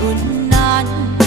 困难